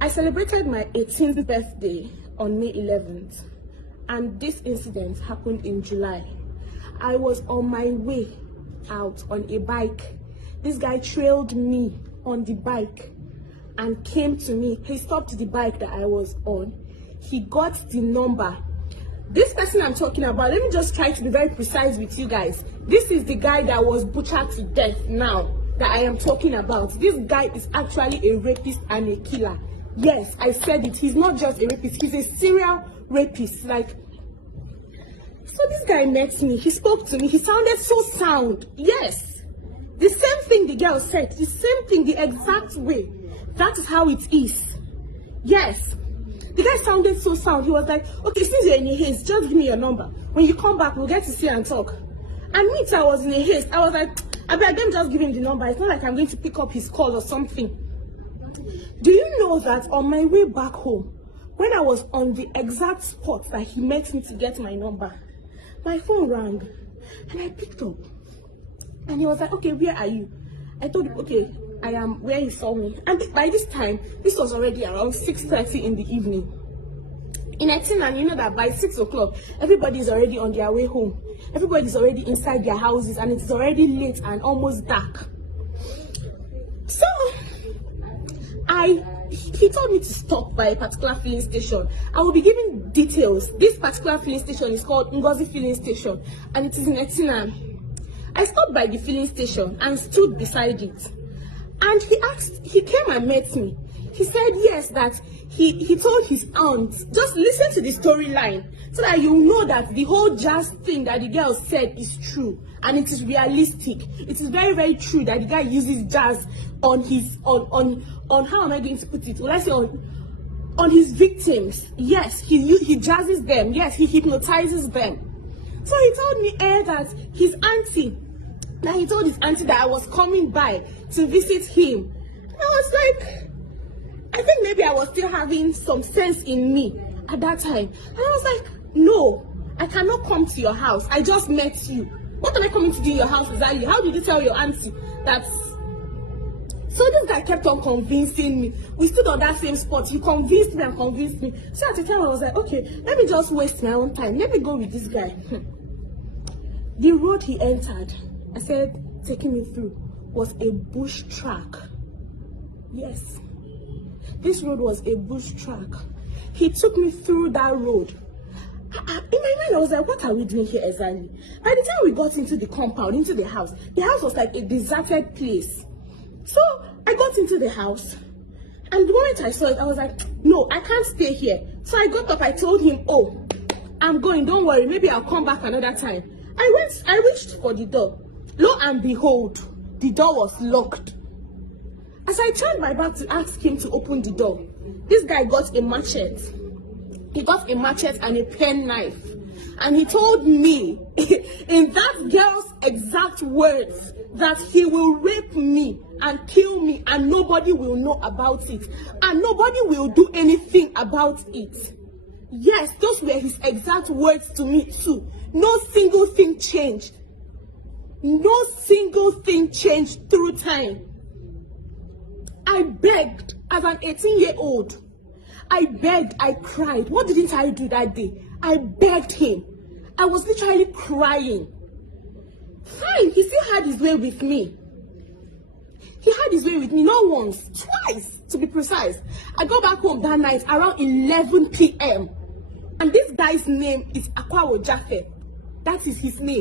I celebrated my 18th birthday on May 11th, and this incident happened in July. I was on my way out on a bike. This guy trailed me on the bike and came to me. He stopped the bike that I was on. He got the number. This person I'm talking about, let me just try to be very precise with you guys. This is the guy that was butchered to death now that I am talking about. This guy is actually a rapist and a killer. Yes, I said it. He's not just a rapist, he's a serial rapist. Like, so this guy met me, he spoke to me, he sounded so sound. Yes, the same thing the girl said, the same thing, the exact way. That is how it is. Yes, the guy sounded so sound. He was like, okay, since you're in a haste, just give me your number. When you come back, we'll get to see and talk. And me too, I was in a haste. I was like, I beg them, just give him the number. It's not like I'm going to pick up his call or something. Do you know that on my way back home, when I was on the exact spot that he met me to get my number, my phone rang and I picked up. And he was like, okay, where are you? I told him, okay, I am where he saw me. And by this time, this was already around 6:30 in the evening. In Etienne, you know that by 6 o'clock, everybody is already on their way home. Everybody is already inside their houses and it is already late and almost dark. So, he told me to stop by a particular filling station. I will be giving details. This particular filling station is called Ngozi Filling Station and it is in Etienne. I stopped by the filling station and stood beside it. And he came and met me. He said yes, that he told his aunt, just listen to the storyline so that you know that the whole jazz thing that the girl said is true and it is realistic. It is very, very true that the guy uses jazz on his on how am I going to put it? Will I say on his victims? Yes, he jazzes them. Yes, he hypnotizes them. So he told me that his auntie, that he told his auntie that I was coming by to visit him. And I was like, I think maybe I was still having some sense in me at that time. And I was like, no, I cannot come to your house. I just met you. What am I coming to do in your house exactly? How did you tell your auntie that? So this guy kept on convincing me. We stood on that same spot. He convinced me and convinced me. So at the time I was like, okay, let me just waste my own time. Let me go with this guy. The road he entered, I said, taking me through, was a bush track. Yes, this road was a bush track. He took me through that road. In my mind, I was like, what are we doing here exactly? By the time we got into the compound, into the house was like a deserted place. So I got into the house, and the moment I saw it, I was like, no, I can't stay here. So I got up, I told him, oh, I'm going, don't worry, maybe I'll come back another time. I reached for the door. Lo and behold, the door was locked. As I turned my back to ask him to open the door, this guy got a machete. He got a machete and a pen knife. And he told me, in that girl's exact words, that he will rape me and kill me and nobody will know about it. And nobody will do anything about it. Yes, those were his exact words to me too. No single thing changed. No single thing changed through time. I begged as an 18-year-old. I begged, I cried. What didn't I do that day? I begged him. I was literally crying. Fine, he still had his way with me. He had his way with me, not once, twice, to be precise. I got back home that night around 11 p.m. And this guy's name is Akwawo Jaffe. That is his name.